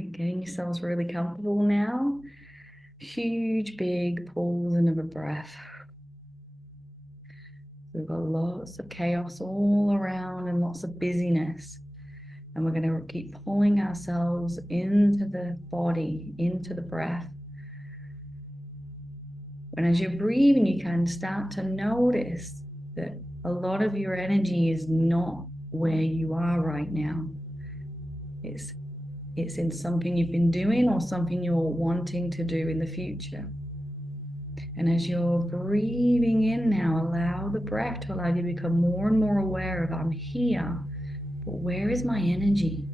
Great, getting yourselves really comfortable now. Huge, big pulls in of a breath. We've got lots of chaos all around and lots of busyness. And we're going to keep pulling ourselves into the body, into the breath. And as you're breathing, you can start to notice that a lot of your energy is not where you are right now. It's in something you've been doing or something you're wanting to do in the future. And as you're breathing in now, allow the breath to allow you to become more and more aware of, I'm here, but where is my energy?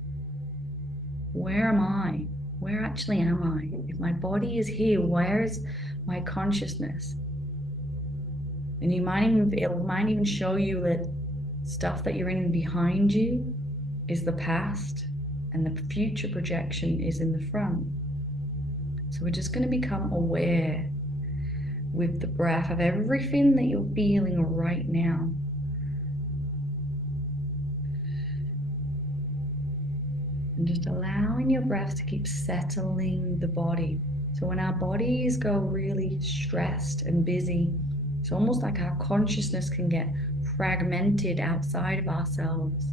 Where am I? Where actually am I? If my body is here, where is my consciousness? And it might even show you that stuff that you're in behind you is the past, and the future projection is in the front. So we're just going to become aware with the breath of everything that you're feeling right now. And just allowing your breath to keep settling the body. So when our bodies go really stressed and busy, it's almost like our consciousness can get fragmented outside of ourselves.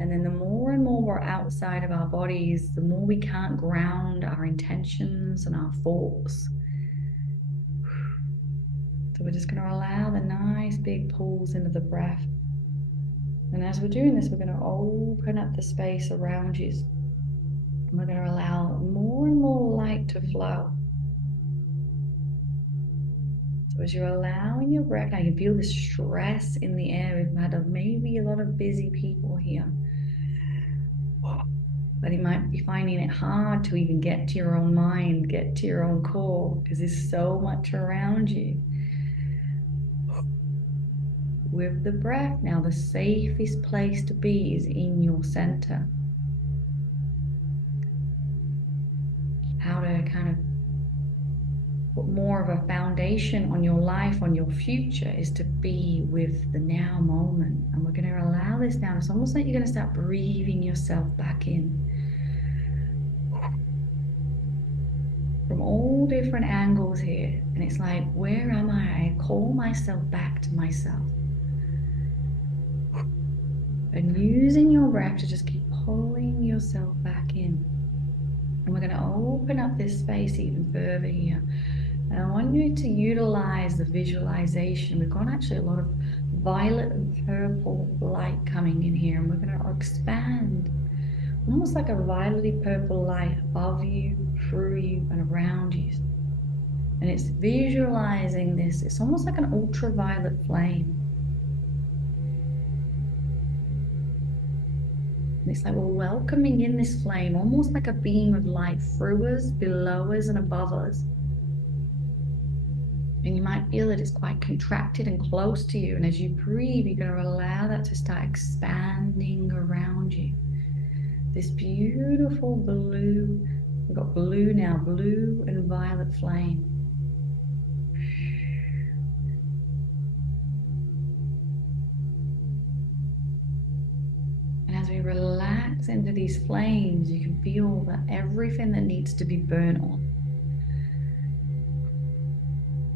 And then the more and more we're outside of our bodies, the more we can't ground our intentions and our thoughts. So we're just going to allow the nice big pulls into the breath. And as we're doing this, we're going to open up the space around you. And we're going to allow more and more light to flow. So as you're allowing your breath, now you feel the stress in the air. We've had maybe a lot of busy people here. But you might be finding it hard to even get to your own mind, get to your own core, because there's so much around you. With the breath, now the safest place to be is in your center. How to kind of put more of a foundation on your life, on your future, is to be with the now moment. And we're going to allow this now. It's almost like you're going to start breathing yourself back in. From all different angles here. And it's like, where am I? I call myself back to myself. And using your breath to just keep pulling yourself back in. And we're going to open up this space even further here. And I want you to utilize the visualization. We've got actually a lot of violet and purple light coming in here. And we're going to expand almost like a violety purple light above you, through you, and around you. And it's visualizing this. It's almost like an ultraviolet flame. And it's like we're welcoming in this flame, almost like a beam of light through us, below us, and above us. And you might feel that it's quite contracted and close to you. And as you breathe, you're going to allow that to start expanding around you. This beautiful blue, we've got blue now, blue and violet flame. And as we relax into these flames, you can feel that everything that needs to be burnt on.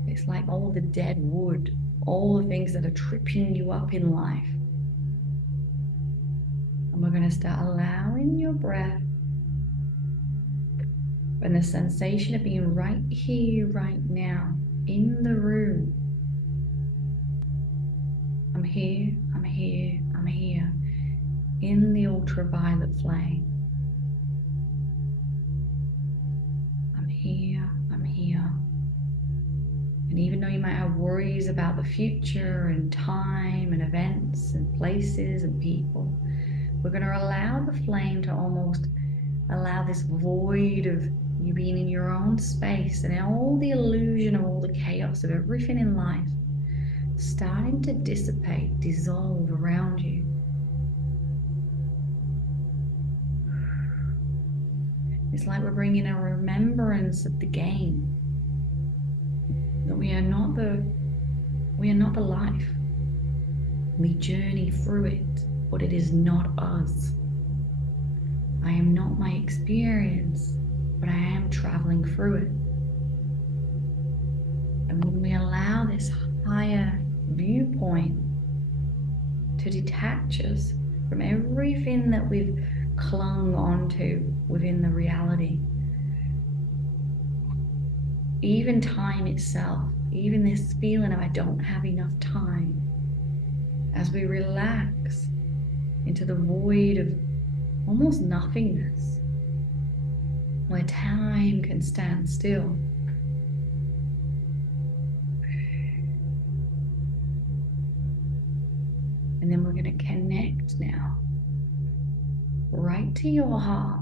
It's like all the dead wood, all the things that are tripping you up in life. And we're going to start allowing your breath and the sensation of being right here, right now, in the room. I'm here, I'm here, I'm here, in the ultraviolet flame. I'm here, I'm here. And even though you might have worries about the future and time and events and places and people, we're going to allow the flame to almost allow this void of you being in your own space and all the illusion of all the chaos of everything in life starting to dissipate, dissolve around you. It's like we're bringing a remembrance of the game. That we are not the life. We journey through it, but it is not us. I am not my experience. experience, but I am traveling through it. And when we allow this higher viewpoint to detach us from everything that we've clung onto within the reality, even time itself, even this feeling of I don't have enough time, as we relax into the void of almost nothingness, where time can stand still. And then we're going to connect now right to your heart.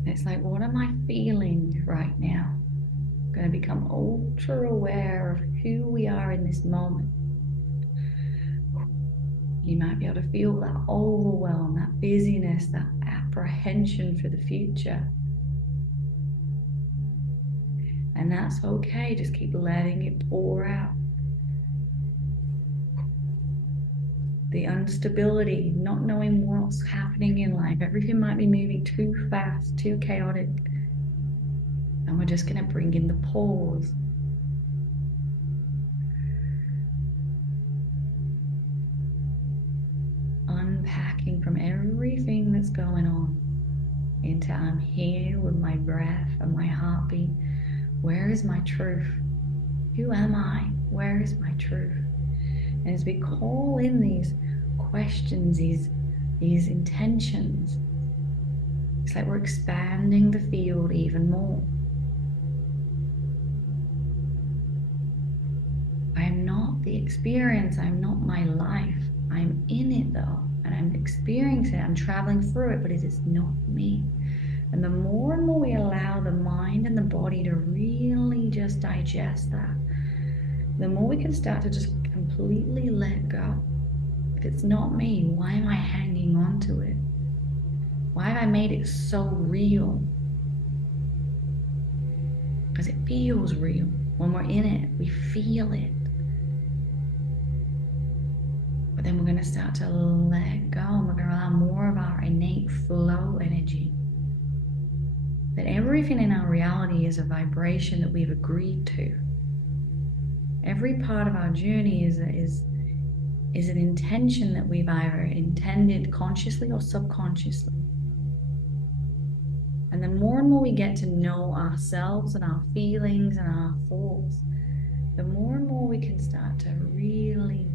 And it's like, what am I feeling right now? I'm going to become ultra aware of who we are in this moment. You might be able to feel that overwhelm, that busyness, that apprehension for the future. And that's okay. Just keep letting it pour out. The instability, not knowing what's happening in life. Everything might be moving too fast, too chaotic. And we're just going to bring in the pause. Unpacking from everything that's going on into I'm here with my breath and my heartbeat. Where is my truth? Who am I? Where is my truth? And as we call in these questions, these intentions, it's like we're expanding the field even more. I am not the experience. I'm not my life. I'm in it though, and I'm experiencing it. I'm traveling through it, but it is not me. And the more and more we allow the mind and the body to really just digest that, the more we can start to just completely let go. If it's not me, why am I hanging on to it? Why have I made it so real? Because it feels real. When we're in it, we feel it. But then we're going to start to let go, and we're going to allow more of our innate flow energy. That everything in our reality is a vibration that we've agreed to. Every part of our journey is an intention that we've either intended consciously or subconsciously. And the more and more we get to know ourselves and our feelings and our thoughts, the more and more we can start to really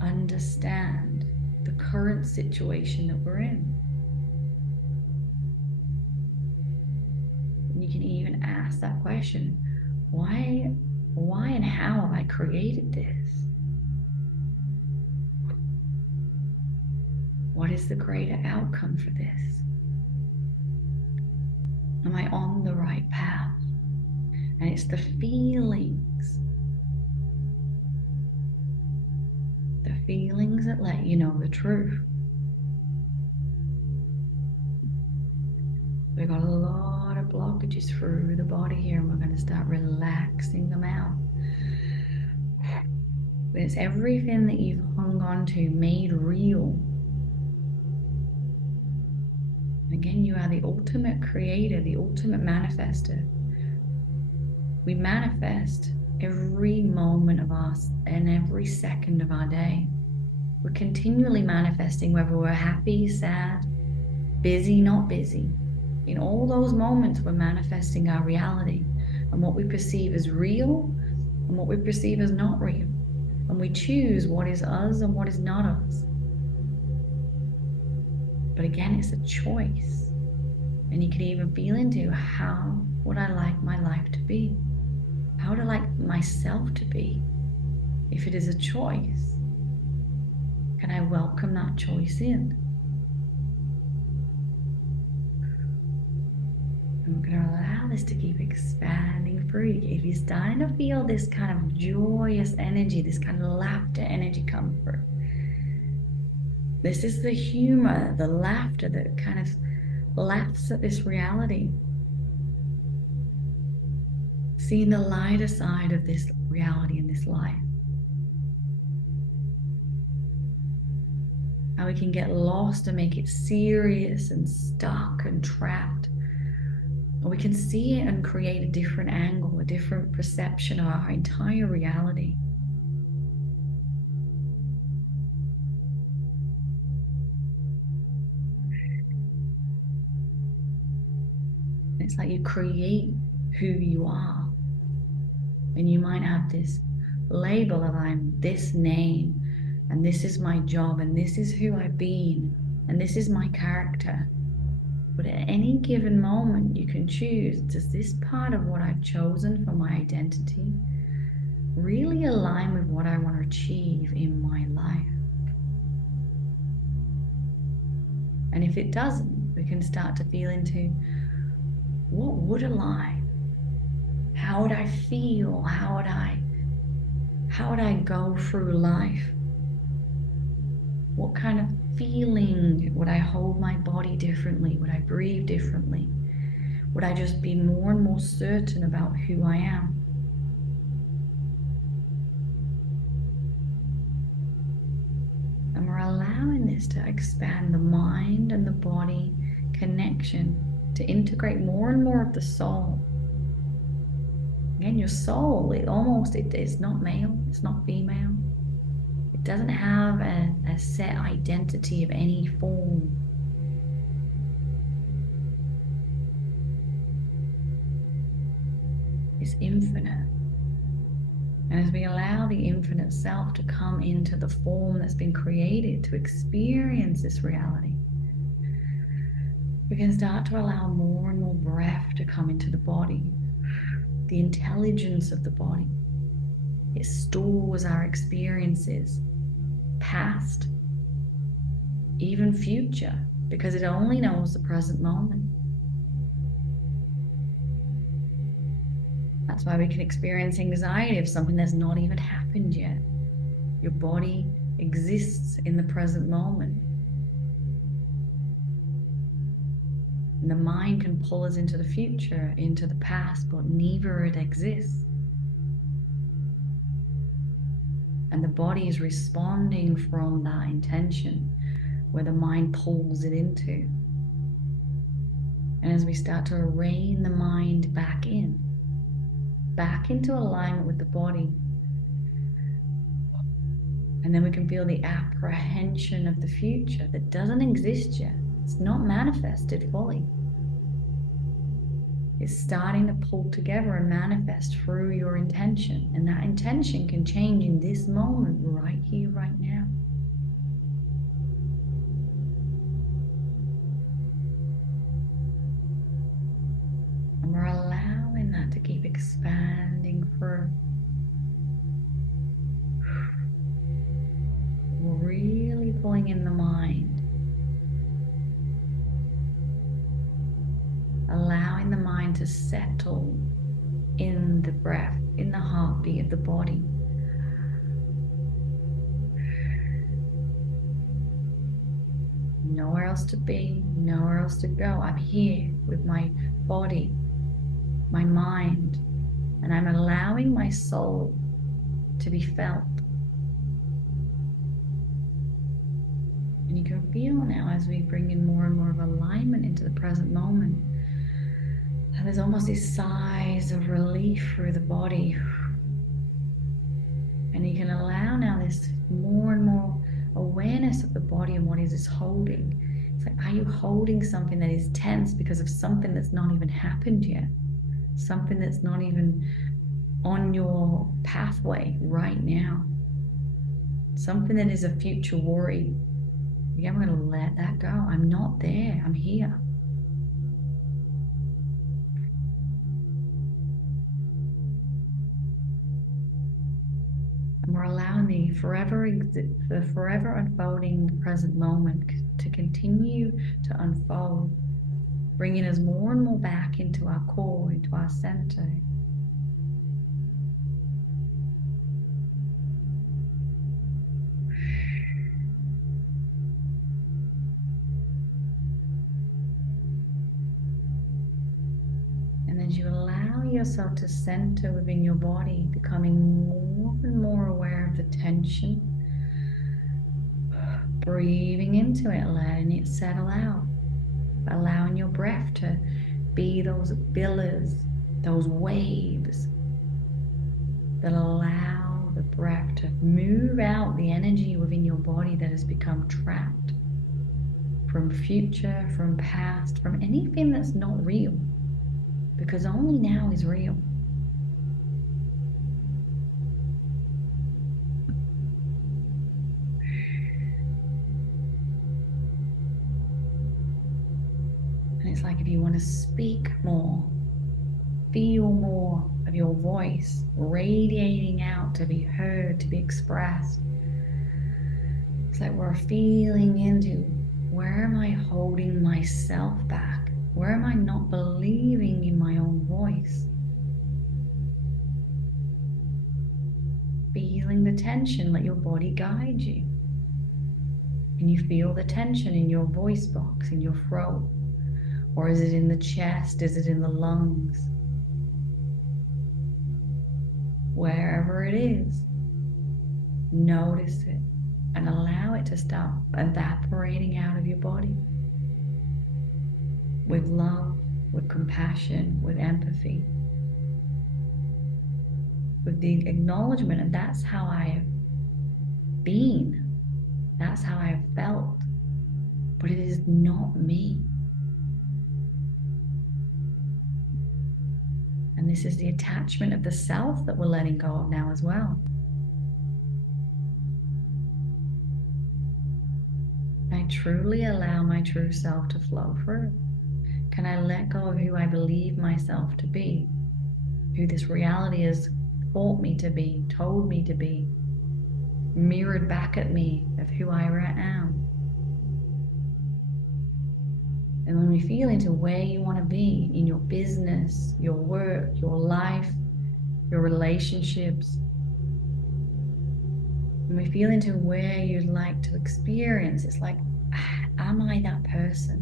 understand the current situation that we're in. And you can even ask that question, why and how have I created this? What is the greater outcome for this? Am I on the right path? And it's the feelings that let you know the truth. We've got a lot of blockages through the body here, and we're going to start relaxing them out. It's everything that you've hung on to made real. And again, you are the ultimate creator, the ultimate manifester. We manifest every moment of us and every second of our day. We're continually manifesting, whether we're happy, sad, busy, not busy. In all those moments, we're manifesting our reality and what we perceive as real and what we perceive as not real. And we choose what is us and what is not us. But again, it's a choice. And you can even feel into, how would I like my life to be? How would I like myself to be? If it is a choice, can I welcome that choice in? And we're going to allow this to keep expanding through. If you're starting to feel this kind of joyous energy, this kind of laughter energy come through, this is the humor, the laughter that kind of laughs at this reality. Seeing the lighter side of this reality and this life. how we can get lost and make it serious and stuck and trapped. Or we can see it and create a different angle, a different perception of our entire reality. It's like you create who you are. And you might have this label of I'm this name, and this is my job, and this is who I've been, and this is my character. But at any given moment, you can choose, does this part of what I've chosen for my identity really align with what I want to achieve in my life? And if it doesn't, we can start to feel into, what would align? How would I feel? How would I go through life? What kind of feeling? Would I hold my body differently? Would I breathe differently? Would I just be more and more certain about who I am? And we're allowing this to expand the mind and the body connection, to integrate more and more of the soul. Again, your soul, it's not male, it's not female. It doesn't have a set identity of any form. It's infinite. And as we allow the infinite self to come into the form that's been created to experience this reality, we can start to allow more and more breath to come into the body, the intelligence of the body. It stores our experiences, past, even future, because it only knows the present moment. That's why we can experience anxiety of something that's not even happened yet. Your body exists in the present moment. And the mind can pull us into the future, into the past, but neither it exists. And the body is responding from that intention where the mind pulls it into. And as we start to rein the mind back into alignment with the body, and then we can feel the apprehension of the future that doesn't exist yet. It's not manifested fully. It's starting to pull together and manifest through your intention. And that intention can change in this moment, right here, right now. And we're allowing that to keep expanding through. We're really pulling in the mind. Allowing the mind to settle in the breath, in the heartbeat of the body. Nowhere else to be, nowhere else to go. I'm here with my body, my mind, and I'm allowing my soul to be felt. And you can feel now, as we bring in more and more of alignment into the present moment, and there's almost these sighs of relief through the body. And you can allow now this more and more awareness of the body and what is this holding. It's like, are you holding something that is tense because of something that's not even happened yet? Something that's not even on your pathway right now? Something that is a future worry. Yeah, I'm going to let that go. I'm not there. I'm here. And we're allowing the forever unfolding present moment to continue to unfold, bringing us more and more back into our core, into our center. And as you allow yourself to center within your body, becoming more and more aware of the tension, breathing into it, letting it settle out, allowing your breath to be those billows, those waves that allow the breath to move out the energy within your body that has become trapped from future, from past, from anything that's not real, because only now is real. And it's like if you want to speak more, feel more of your voice radiating out to be heard, to be expressed. It's like we're feeling into, where am I holding myself back? Where am I not believing in my own voice? Feeling the tension, let your body guide you. And you feel the tension in your voice box, in your throat. Or is it in the chest? Is it in the lungs? Wherever it is, notice it and allow it to start evaporating out of your body with love, with compassion, with empathy, with the acknowledgement. And that's how I have been. That's how I have felt. But it is not me. And this is the attachment of the self that we're letting go of now as well. I truly allow my true self to flow through. Can I let go of who I believe myself to be, who this reality has taught me to be, told me to be, mirrored back at me of who I am? And when we feel into where you want to be in your business, your work, your life, your relationships, when we feel into where you'd like to experience, it's like, am I that person?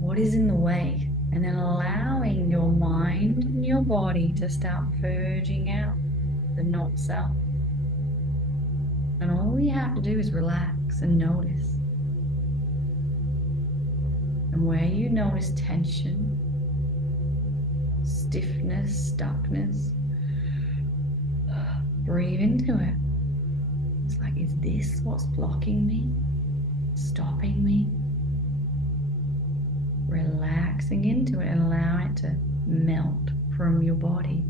What is in the way? And then allowing your mind and your body to start purging out the not self. And all you have to do is relax and notice. And where you notice tension, stiffness, stuckness, breathe into it. It's like, is this what's blocking me? Stopping me? Relaxing into it and allowing it to melt from your body.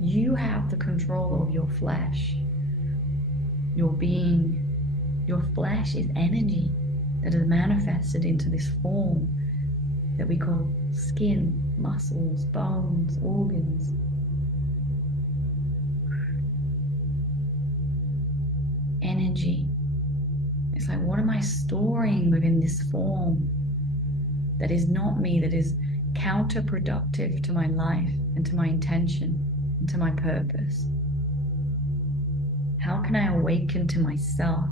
You have the control of your flesh, your being. Your flesh is energy that is manifested into this form that we call skin, muscles, bones, organs. Energy. It's like, what am I storing within this form that is not me, that is counterproductive to my life and to my intention and to my purpose? How can I awaken to myself?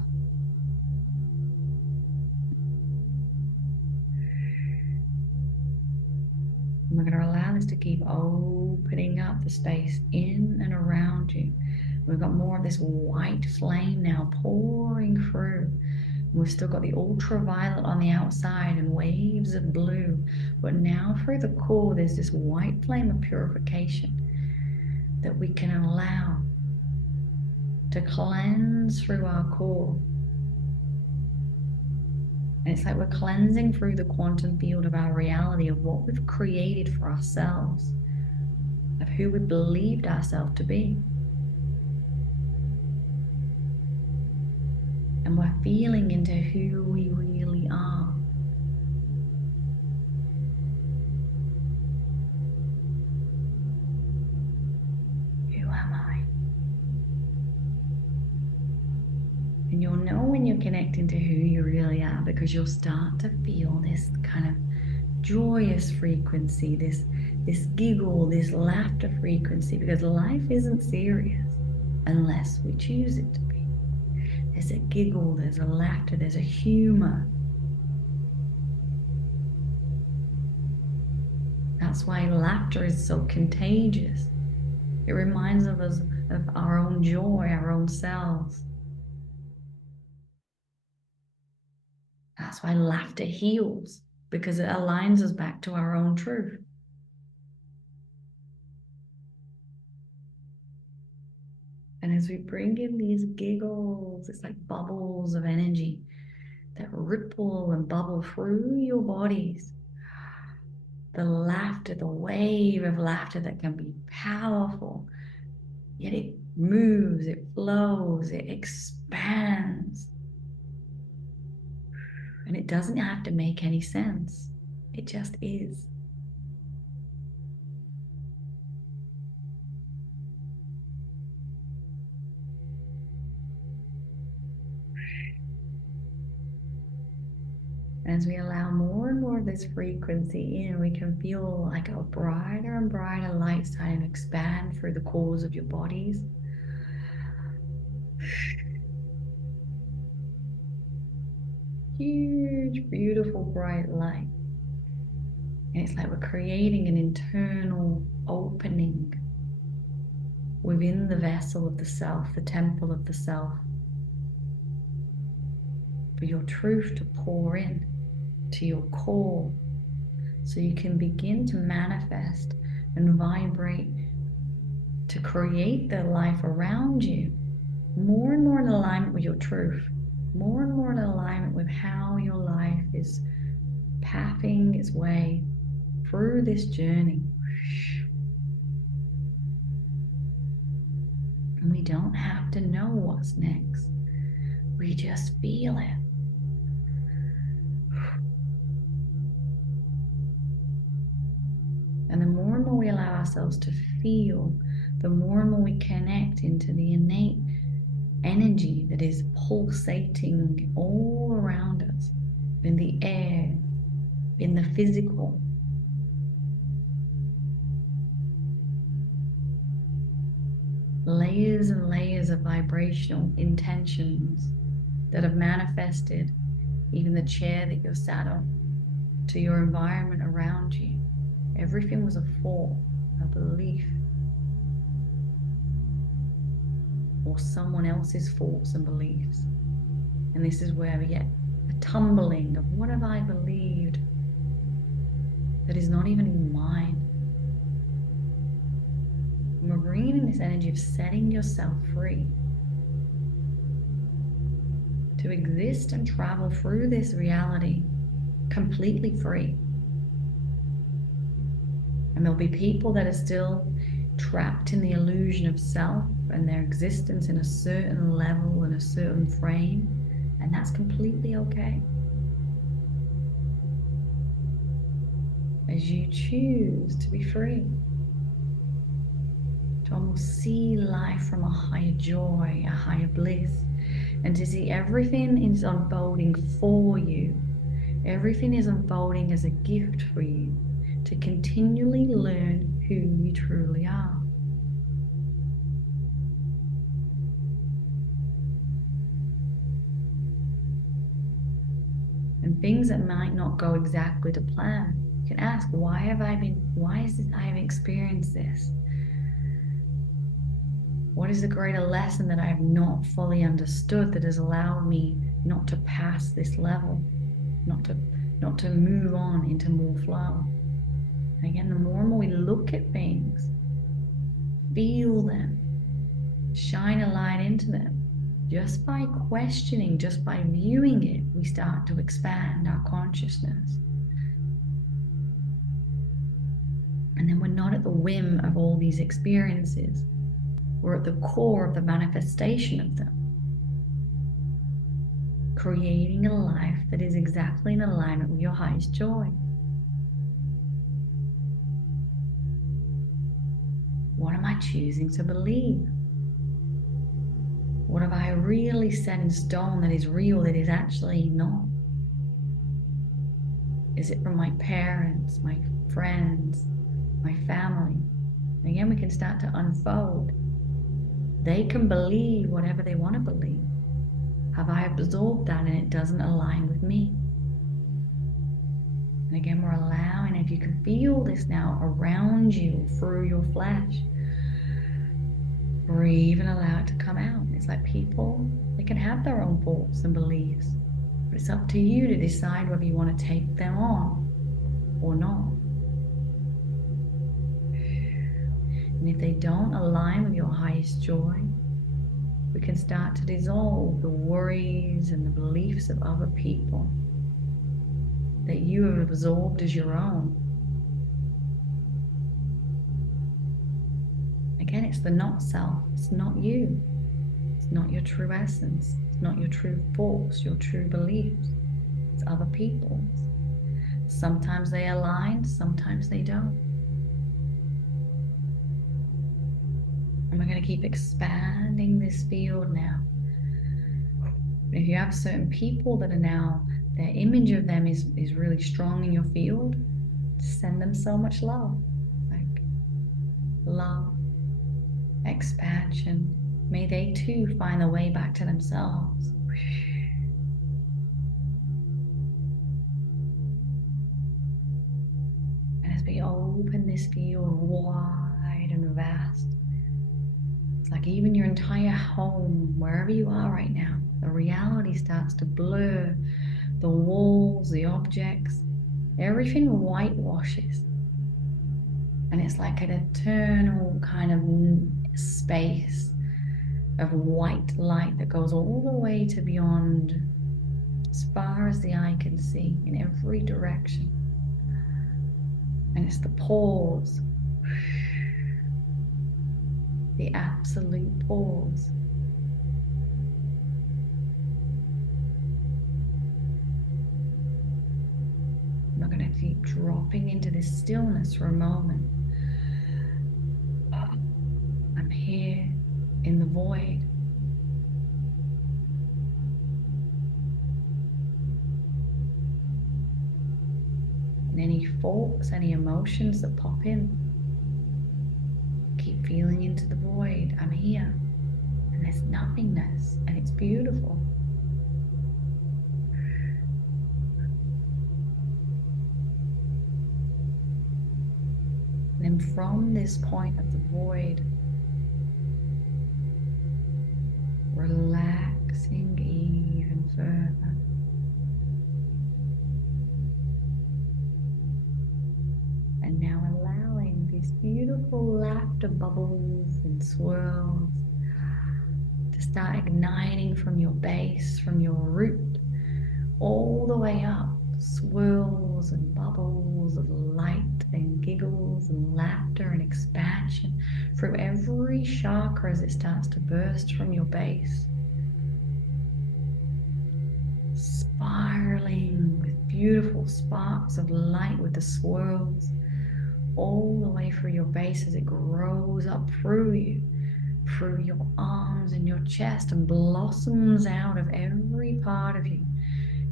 And we're going to allow this to keep opening up the space in and around you. We've got more of this white flame now pouring through. We've still got the ultraviolet on the outside and waves of blue. But now through the core, there's this white flame of purification that we can allow to cleanse through our core. And it's like we're cleansing through the quantum field of our reality, of what we've created for ourselves, of who we believed ourselves to be. And we're feeling into who we really are. Who am I? And you'll know when you're connecting to who you really are, because you'll start to feel this kind of joyous frequency, this giggle, this laughter frequency, because life isn't serious unless we choose it to be. There's a giggle, there's a laughter, there's a humor. That's why laughter is so contagious. It reminds us of our own joy, our own selves. That's why laughter heals, because it aligns us back to our own truth. And as we bring in these giggles, it's like bubbles of energy that ripple and bubble through your bodies. The laughter, the wave of laughter that can be powerful, yet it moves, it flows, it expands. And it doesn't have to make any sense. It just is. As we allow more and more of this frequency in, we can feel like a brighter and brighter light starting to expand through the cores of your bodies. Huge, beautiful, bright light. And it's like we're creating an internal opening within the vessel of the self, the temple of the self, for your truth to pour in to your core, so you can begin to manifest and vibrate to create the life around you more and more in alignment with your truth, more and more in alignment with how your life is pathing its way through this journey. And we don't have to know what's next. We just feel it. And the more and more we allow ourselves to feel, the more and more we connect into the innate energy that is pulsating all around us, in the air, in the physical. Layers and layers of vibrational intentions that have manifested, even the chair that you're sat on, to your environment around you. Everything was a thought, a belief, or someone else's thoughts and beliefs. And this is where we get a tumbling of what have I believed that is not even in mine. And we're bringing in this energy of setting yourself free to exist and travel through this reality completely free. And there'll be people that are still trapped in the illusion of self and their existence in a certain level and a certain frame, and that's completely okay. As you choose to be free, to almost see life from a higher joy, a higher bliss, and to see everything is unfolding for you. Everything is unfolding as a gift for you to continually learn who you truly are. And things that might not go exactly to plan, you can ask, why is it I have experienced this? What is the greater lesson that I have not fully understood that has allowed me not to pass this level, not to move on into more flow? And again, the more and more we look at things, feel them, shine a light into them, just by questioning, just by viewing it, we start to expand our consciousness. And then we're not at the whim of all these experiences. We're at the core of the manifestation of them, creating a life that is exactly in alignment with your highest joy. What am I choosing to believe? What have I really set in stone that is real, that is actually not? Is it from my parents, my friends, my family? And again, we can start to unfold. They can believe whatever they want to believe. Have I absorbed that and it doesn't align with me? And again, we're allowing, if you can feel this now around you, through your flesh, breathe and allow it to come out. It's like people, they can have their own thoughts and beliefs, But it's up to you to decide whether you want to take them on or not. And if they don't align with your highest joy, we can start to dissolve the worries and the beliefs of other people that you have absorbed as your own. Again, it's the not self. It's not you. It's not your true essence. It's not your true force, your true beliefs. It's other people's. Sometimes they align, sometimes they don't. And we're going to keep expanding this field now. If you have certain people that are now, their image of them is really strong in your field, send them so much love. Like love, expansion. May they too find their way back to themselves. And as we open this field wide and vast, it's like even your entire home, wherever you are right now, the reality starts to blur. The walls, the objects, everything whitewashes. And it's like an eternal kind of space of white light that goes all the way to beyond, as far as the eye can see, in every direction. And it's the pause, the absolute pause. We're going to keep dropping into this stillness for a moment. I'm here in the void. And any thoughts, any emotions that pop in, keep feeling into the void. I'm here. And there's nothingness. And it's beautiful. And then from this point of the void, relaxing even further. And now allowing these beautiful laughter bubbles and swirls to start igniting from your base, from your root, all the way up. Swirls and bubbles of light and giggles and laughter and expansion through every chakra as it starts to burst from your base. Spiraling with beautiful sparks of light with the swirls all the way through your base as it grows up through you, through your arms and your chest, and blossoms out of every part of you.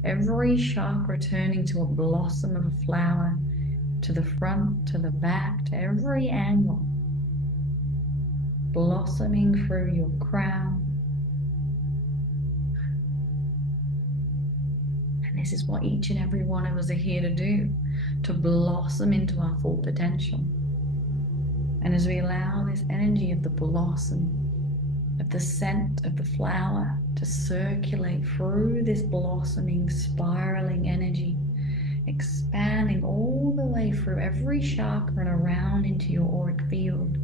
Every chakra turning to a blossom of a flower, to the front, to the back, to every angle. Blossoming through your crown. And this is what each and every one of us are here to do, to blossom into our full potential. And as we allow this energy of the blossom, of the scent of the flower to circulate through this blossoming, spiraling energy, expanding all the way through every chakra and around into your auric field,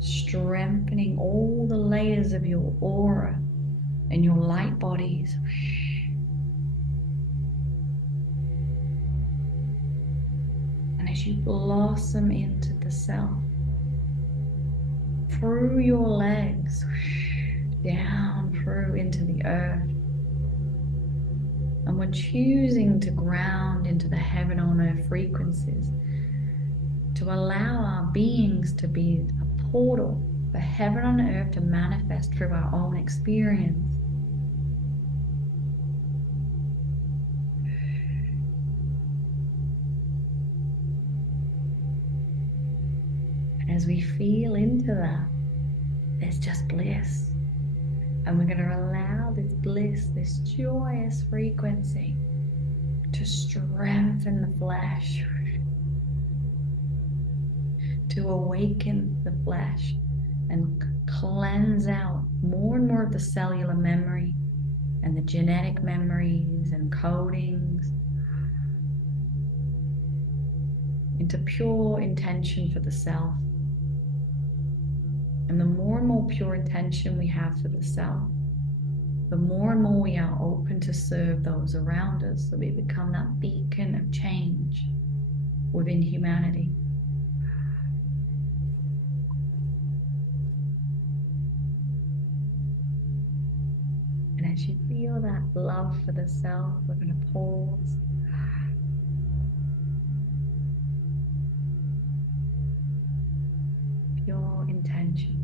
strengthening all the layers of your aura and your light bodies. And as you blossom into the self, through your legs, down through into the earth. And we're choosing to ground into the heaven on earth frequencies, to allow our beings to be a portal for heaven on earth to manifest through our own experience. And as we feel into that, there's just bliss. And we're going to allow this bliss, this joyous frequency to strengthen the flesh, to awaken the flesh and cleanse out more and more of the cellular memory and the genetic memories and codings into pure intention for the self. And the more and more pure intention we have for the self, the more and more we are open to serve those around us, so we become that beacon of change within humanity. And as you feel that love for the self, we're going to pause. Pure intention.